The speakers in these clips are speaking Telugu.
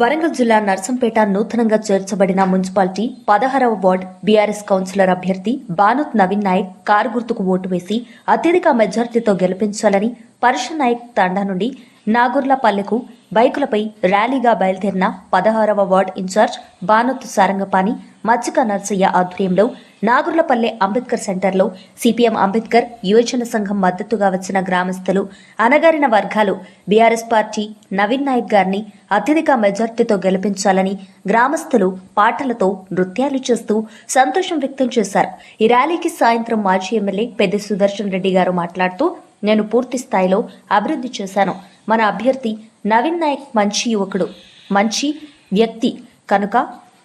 వరంగల్ జిల్లా నర్సంపేట నూతనంగా చేర్చబడిన మున్సిపాలిటీ 16వ వార్డు బీఆర్ఎస్ కౌన్సిలర్ అభ్యర్థి బానోత్ నవీన్ నాయక్ కారు గుర్తుకు ఓటు వేసి అత్యధిక మెజార్టీతో గెలిపించాలని పరుష నాయక్ తండా నుండి నాగుర్లపల్లెకు బైకులపై ర్యాలీగా బయలుదేరిన 16వ వార్డు ఇన్ఛార్జ్ బానోత్ సారంగపాణి మచ్చిక నర్సయ్య ఆధ్వర్యంలో నాగుర్లపల్లె అంబేద్కర్ సెంటర్లో సిపిఎం అంబేద్కర్ యువజన సంఘం మద్దతుగా వచ్చిన గ్రామస్తులు అణగారిన వర్గాలు బీఆర్ఎస్ పార్టీ నవీన్ నాయక్ గారిని అత్యధిక మెజార్టీతో గెలిపించాలని గ్రామస్తులు పాటలతో నృత్యాలు చేస్తూ సంతోషం వ్యక్తం చేశారు. ఈ ర్యాలీకి సాయంత్రం మాజీ ఎమ్మెల్యే పెద్ది సుదర్శన్ రెడ్డి గారు మాట్లాడుతూ, నేను పూర్తి స్థాయిలో అభివృద్ధి చేశాను. మన అభ్యర్థి నవీన్ నాయక్ మంచి యువకుడు, మంచి వ్యక్తి కనుక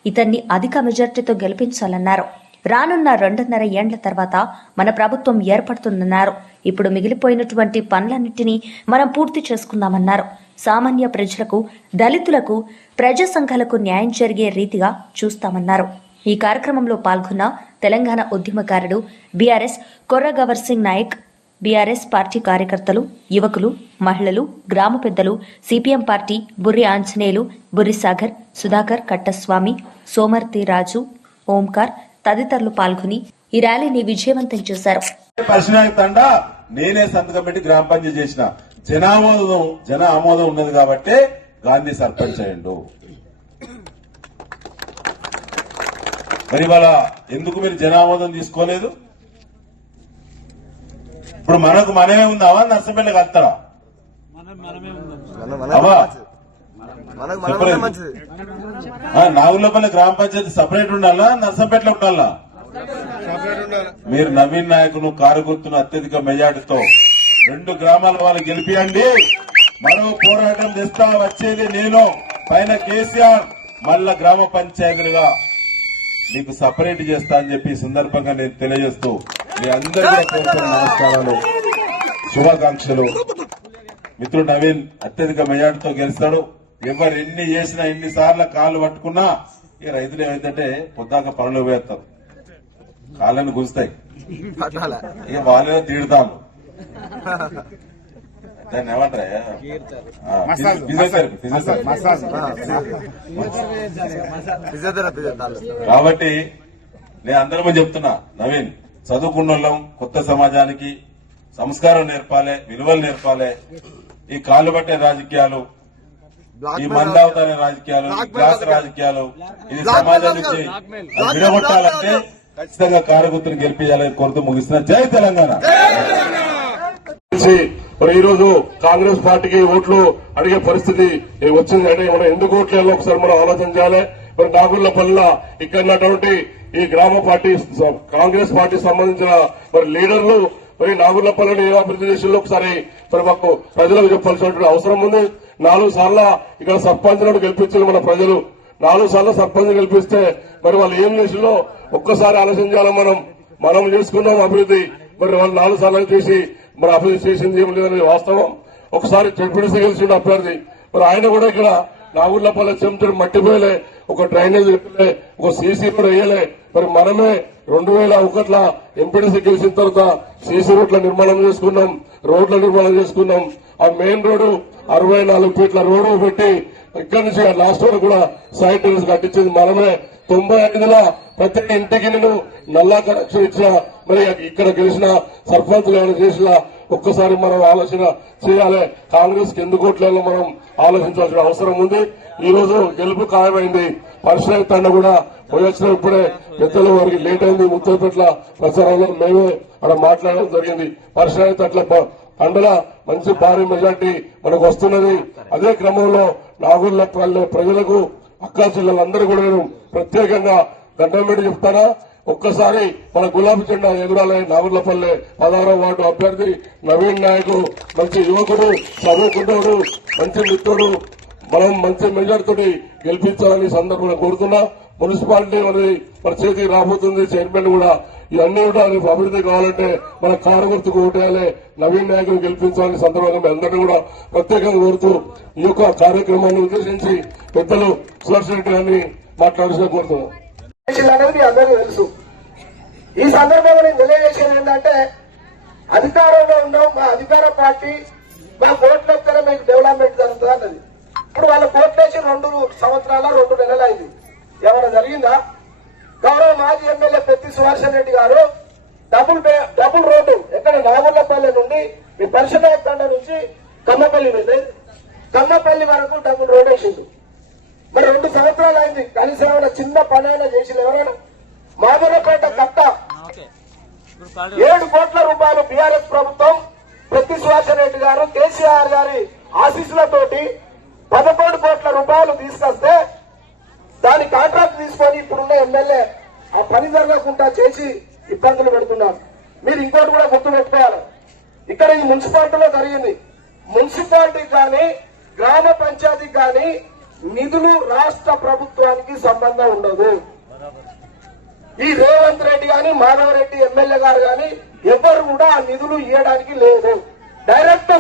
ఇతన్ని అధిక మెజార్టీతో గెలిపించాలన్నారు. రానున్న 2.5 ఏండ్ల తర్వాత మన ప్రభుత్వం ఏర్పడుతుందన్నారు. ఇప్పుడు మిగిలిపోయినటువంటి పనులన్నింటినీ మనం పూర్తి చేసుకుందామన్నారు. సామాన్య ప్రజలకు, దళితులకు, ప్రజా సంఘాలకు న్యాయం జరిగే రీతిగా చూస్తామన్నారు. ఈ కార్యక్రమంలో పాల్గొన్న తెలంగాణ ఉద్యమకారుడు బీఆర్ఎస్ కొర్ర గవర్ సింగ్ నాయక్, బీఆర్ఎస్ పార్టీ కార్యకర్తలు, యువకులు, మహిళలు, గ్రామ పెద్దలు, సిపిఎం పార్టీ బుర్రి ఆంజనేయులు, బుర్రి సాగర్, సుధాకర్, కట్టస్వామి, సోమర్తి రాజు, ఓంకార్ తదితరులు పాల్గొని ఈ ర్యాలీని విజయవంతం చేశారు. నేనే సంతకం పెట్టి గ్రామ పంచాయతీ చేసిన జన ఆమోదం ఉన్నది కాబట్టి గాంధీ సర్పంచ్ అయ్యిండు. మరి వాళ్ళ ఎందుకు మీరు జన ఆమోదం తీసుకోలేదు? ఇప్పుడు మనకు మనమే ఉందావా నర్సంపేట కలుస్తారా? నాగులపల్లి గ్రామ పంచాయతీ సపరేట్ ఉండాలా, నర్సంపేటలో ఉండాలా? మీరు నవీన్ నాయకును కారు గుర్తును అత్యధిక మెజార్టీతో 2 గ్రామాల వాళ్ళు గెలిపియండి. మరో పోరాటం తెస్తా, వచ్చేది నేను, పైన కేసీఆర్, మళ్ళా గ్రామ పంచాయతీలుగా మీకు సపరేట్ చేస్తా అని చెప్పి సందర్భంగా నేను తెలియజేస్తూ మీ అందరికీ నమస్కారాలు, శుభాకాంక్షలు. మిత్రుడు నవీన్ అత్యధిక మెజార్టీతో గెలుస్తాడు. ఎవరు ఎన్ని చేసినా, ఎన్నిసార్లు కాళ్ళు పట్టుకున్నా ఇక రైతులు ఏమైందంటే పొద్దాక పనులు వేస్తారు, కాళ్ళని గుంజుతాయి, ఇక వాళ్ళే తీడుతాము. దాన్ని ఏమంటారా కాబట్టి నేను అందరమని చెప్తున్నా, నవీన్ చదువుకున్నోళ్ళం, కొత్త సమాజానికి సంస్కారం నేర్పాలి, విలువలు నేర్పాలి. ఈ కాళ్ళు పట్టే రాజకీయాలు, ఈ మందావతార రాజకీయాలు, ఈ క్లాస్ రాజకీయాలు, ఇది సమాజం నుంచి విడగొట్టాలంటే ఖచ్చితంగా కారుగుర్తును గెలిపించాలని కోరుతూ ముగిస్తున్నా. జై తెలంగాణ. ఈ రోజు కాంగ్రెస్ పార్టీకి ఓట్లు అడిగే పరిస్థితి వచ్చింది అంటే మనం ఎందుకు ఓట్లు వేయాలో ఒకసారి మనం ఆలోచన చేయాలి. మరి నాగుర్లపల్లిలో ఇక్కడ ఉన్నటువంటి ఈ గ్రామ పార్టీ కాంగ్రెస్ పార్టీ సంబంధించిన మరి లీడర్లు మరి నాగుర్లపల్లిని ఏ అభివృద్ధి చేసిందో ఒకసారి మరి మాకు ప్రజలకు చెప్పాల్సినటువంటి అవసరం ఉంది. 4 సార్లు ఇక్కడ సర్పంచ్ గెలిపించారు మన ప్రజలు. 4 సార్లు సర్పంచ్ గెలిపిస్తే మరి వాళ్ళు ఏం చేసిందో ఒక్కసారి ఆలోచించాలి. మనం చేసుకున్నాం అభివృద్ధి, మరి వాళ్ళు 4 సార్లు చేసి మరి అభివృద్ధి చేసింది ఏం లేదని వాస్తవం. ఒకసారి జడ్పీటీసీ గెలిచిండు అభ్యర్థి, మరి ఆయన కూడా ఇక్కడ నాగుర్లపల్లి చెంచుడు మట్టిపోయలే, ఒక డ్రైనేజ్ పెట్టలే, ఒక సీసీ కూడా వేయలే. మరి మనమే 2001లో ఎంపీటీసీ గెలిచిన తర్వాత సీసీ రోడ్ల నిర్మాణం చేసుకున్నాం, రోడ్ల నిర్మాణం చేసుకున్నాం. ఆ మెయిన్ రోడ్డు 64 ఫీట్ల రోడ్డు పెట్టి ఇక్కడి నుంచి లాస్ట్ వరకు కూడా సైడ్ టెన్స్ కట్టించింది మనమే. 95లో ప్రతి ఇంటికి నేను నల్లా కనెక్షన్ ఇచ్చిన. మరి ఇక్కడ గెలిచిన సర్పంచ్లు ఏమైనా చేసిన ఒక్కసారి మనం ఆలోచన చేయాలి. కాంగ్రెస్ కి ఎందుకు ఓట్లలో మనం ఆలోచించాల్సిన అవసరం ఉంది. ఈ రోజు గెలుపు ఖాయమైంది. పరిశ్రమ తండ కూడా పోయొచ్చిన ఇప్పుడే పెద్దల వారికి లేట్ అయింది. ముత్తపేట్ల ప్రచారంలో మేమే అక్కడ మాట్లాడడం జరిగింది. పరిశ్రమ తట్ల తండల మంచి భారీ మెజార్టీ మనకు వస్తున్నది. అదే క్రమంలో నాగుర్లపల్లె ప్రజలకు, అక్కా చెల్లెలందరూ కూడా నేను ప్రత్యేకంగా దండం పెట్టి చెప్తానా, ఒక్కసారి మన గులాబీ జెండా ఎగురాలే. నాగుర్లపల్లె 16వ వార్డు అభ్యర్థి నవీన్ నాయక్ మంచి యువకుడు, చదువుకుంటాడు, మంచి మిత్రుడు, మనం మంచి మెజార్టీతో గెలిపించాలని సందర్భంగా కోరుతున్నా. మున్సిపాలిటీ మన చేతికి రాబోతుంది, చైర్మన్ కూడా. ఇవన్నీ కూడా రేపు అభివృద్ధి కావాలంటే మన కారు గుర్తుకు ఓటేయాలి, నవీన్ నాయకులు గెలిపించాలని సందర్భంగా మీ అందరినీ కూడా ప్రత్యేకంగా కోరుతూ ఈ యొక్క కార్యక్రమాన్ని ఉద్దేశించి పెద్దలు సుదర్శన్ రెడ్డి గారిని మాట్లాడాల్సిన కోరుతున్నాం. అందరికీ తెలుసు. ఈ సందర్భంగా నేను తెలియజేసేది ఏంటంటే, అధికారంలో ఉన్నాం, మా అధికార పార్టీ, మా ఓట్లొక్కనే మీకు డెవలప్మెంట్ జరుగుతుంది అన్నది. ఇప్పుడు వాళ్ళ కోట్లేసి 2 సంవత్సరాల 2 నెలలు అయింది. ఏమైనా జరిగిందా? గౌరవ మాజీ ఎమ్మెల్యే పెద్ది సుదర్శన్ రెడ్డి గారు డబుల్ రోడ్డు ఎక్కడ నాగుళ్లపల్లి నుండి మీ పరిషత్ తండ నుంచి కమ్మపల్లి వరకు డబుల్ రోడ్ వేసిండు. మరి 2 సంవత్సరాలు అయింది. కనీసం ఏమైనా చిన్న పనైనా చేసిన ఎవరైనా? మాధవపేట కట్ట 7 కోట్ల రూపాయలు బీఆర్ఎస్ ప్రభుత్వం పెద్ది సుదర్శన్ రెడ్డి గారు కేసీఆర్ గారి ఆశీస్సులతోటి 11 కోట్ల రూపాయలు తీసుకొస్తే దాని కాంట్రాక్ట్ తీసుకొని ఇప్పుడున్న ఎమ్మెల్యే ఆ పని జరగకుండా చేసి ఇబ్బందులు పెడుతున్నారు. మీరు ఇంకోటి కూడా గుర్తు పెట్టుకోవాలి. ఇక్కడ ఈ మున్సిపాలిటీలో జరిగింది. మున్సిపాలిటీ కానీ గ్రామ పంచాయతీకి కానీ నిధులు రాష్ట్ర ప్రభుత్వానికి సంబంధం ఉండదు. ఈ రేవంత్ రెడ్డి గాని మాధవరెడ్డి ఎమ్మెల్యే గారు గాని ఎవరు కూడా ఆ నిధులు ఇవ్వడానికి లేదు. డైరెక్ట్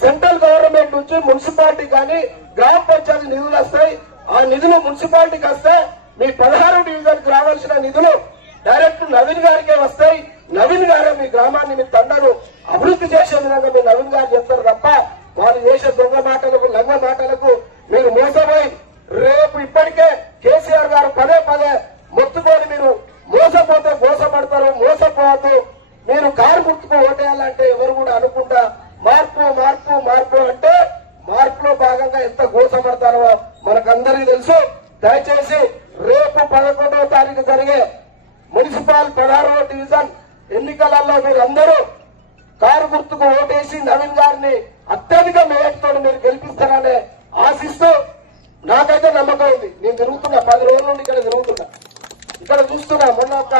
సెంట్రల్ గవర్నమెంట్ నుంచి మున్సిపాలిటీ కానీ గ్రామ పంచాయతీ నిధులు వస్తాయి. ఆ నిధులు మున్సిపాలిటీకి వస్తే మీ 16 డివిజన్ కి రావాల్సిన నిధులు డైరెక్ట్ నవీన్ గారికే వస్తాయి. నవీన్ గారే మీ గ్రామాన్ని మీ తండను అభివృద్ధి చేసే విధంగా మీ నవీన్ గారు చెప్తారు తప్ప వాళ్ళు చేసే దొంగ మాటలకు లంగ మాటలకు మీరు మోసపోయి రేపు ఇప్పటికే కేసీఆర్ గారు పదే మొత్తుకొని మీరు మోసపడతారు. మోసపోవద్దు. మీరు కారు గుర్తుకు ఓటేయాలంటే ఎవరు కూడా అనుకుంటా మార్పు అంటే మార్పులో భాగంగా ఎంత గోసపడతారో మనకందరికీ తెలుసు. దయచేసి రేపు 11వ తారీఖు జరిగే మున్సిపల్ 16వ డివిజన్ ఎన్నికలలో మీరందరూ కారు గుర్తుకు ఓటేసి నవీన్ గారిని అత్యధిక మేయర్తో మీరు గెలిపిస్తారనే ఆశిస్తూ నాకైతే నమ్మకం ఉంది. నేను తిరుగుతున్నా 10 రోజుల నుండి ఇక్కడ తిరుగుతున్నా. ఇక్కడ చూస్తున్నా మొన్న ఒక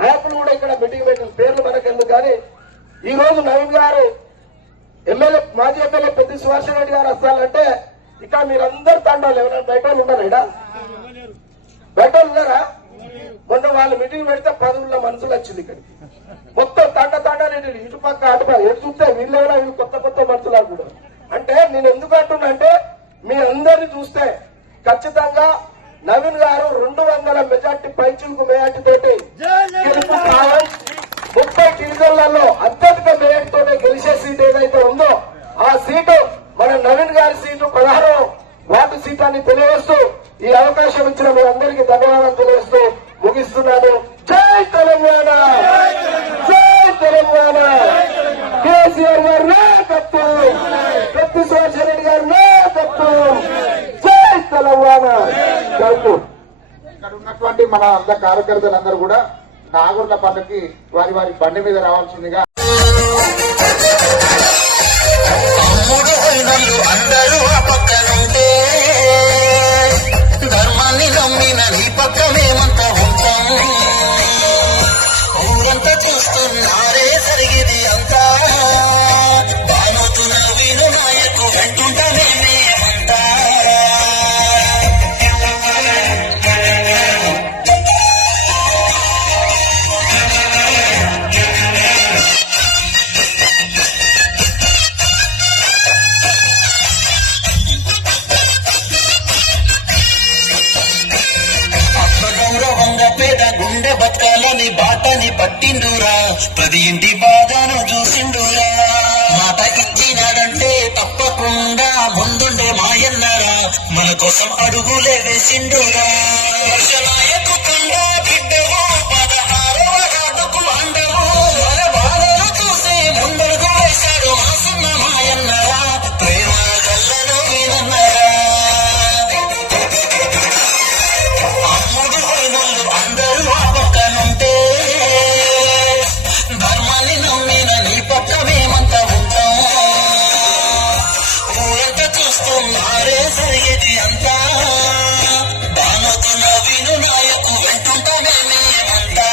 నాయకులు కూడా ఇక్కడ మీటింగ్ పెట్టిన పేర్లు మనకెందుకు కానీ ఈ రోజు నవీన్ గారు మాజీ ఎమ్మెల్యే పెద్ది సుదర్శన్ రెడ్డి గారు వస్తారంటే ఇక్కడ మీరందరూ తండాలు ఎవరైనా బయట ఉన్నారా? బయట ఉన్నారా? మొన్న వాళ్ళు మీటింగ్ పెడితే 10 మనుషులు వచ్చింది ఇక్కడికి. మొత్తం తండ ఇటుపక్క అటుపక్క ఎటు చూస్తే వీళ్ళెవరా వీళ్ళు కొత్త మనుషులు అంటున్నారు. అంటే నేను ఎందుకు అంటున్నా అంటే మీ అందరినీ చూస్తే ఖచ్చితంగా నవీన్ గారు 200 మెజార్టీ పైచులకు మెజార్టీ తోటి గెలుపు కావాలి. 30 డివిజన్లలో అత్యధిక మెజార్టీ తోటి గెలిచే సీట్ ఏదైతే ఉందో ఆ సీటు మన నవీన్ గారి సీటు 16వ వార్డు సీట్ అని తెలియజేస్తూ ఈ అవకాశం ఇచ్చిన మీ అందరికీ ధన్యవాదాలు తెలియజేస్తూ ముగిస్తున్నాను. జై తెలంగాణ, జై తెలంగాణ. కేసీఆర్ గారు నాయకత్వం, పెద్ది సుదర్శన్ రెడ్డి గారు నాయకత్వం. జై తెలంగాణ. ఇక్కడ ఉన్నటువంటి మన అందరి కార్యకర్తలందరూ కూడా నాగుర్లపల్లికి వారి బండి మీద రావాల్సిందిగా అందరూ ఆ పక్కనుంటే ధర్మాన్ని నమ్మిన నీ పక్కమేమంతా ఉంటాం. ఊరంతా చూస్తున్నారే జరిగేది అంతా. బానోతున్న వీరు నాయకు వెంటుంటానే మేమంతా. గుండె బతకాలని బాటని పట్టిండురా. ప్రతి ఇంటి బాధను చూసిండురా. మాట ఇచ్చినాడంటే తప్పకుండా ముందుండే మాయన్నారా. మన కోసం అడుగులే వేసిండురా. నాయకుకుండా బిడ్డవు 16వ వార్డుకు అండవు. మన బాధను చూసి ముందడుగు వేశాడు మాసున్న మాయన్నారా. ప్రేమ గల్లను ఏనన్నారా. అందరూ ఆ పక్కనుంటే ధర్మాన్ని నమ్మిన నీ పక్కమేమంతా ఉంటాం. ఊరంతా చూస్తున్నారే జరిగేది అంతా. దానతున్న విను నాయకు వెంటుంటామే మేమంతా.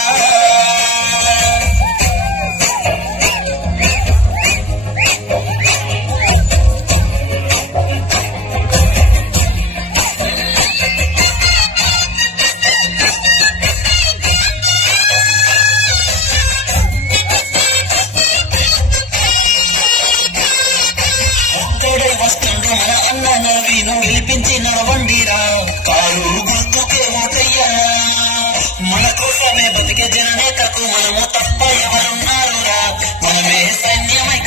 వస్తుండు మన అన్న నవీను గెలిపించి నడవండిరా. కారు గుర్తుకే ఓటయ్యా. మన కోసమే బతికే జననేతకు మనము తప్ప ఎవరున్నారురా. మనమే సైన్యమై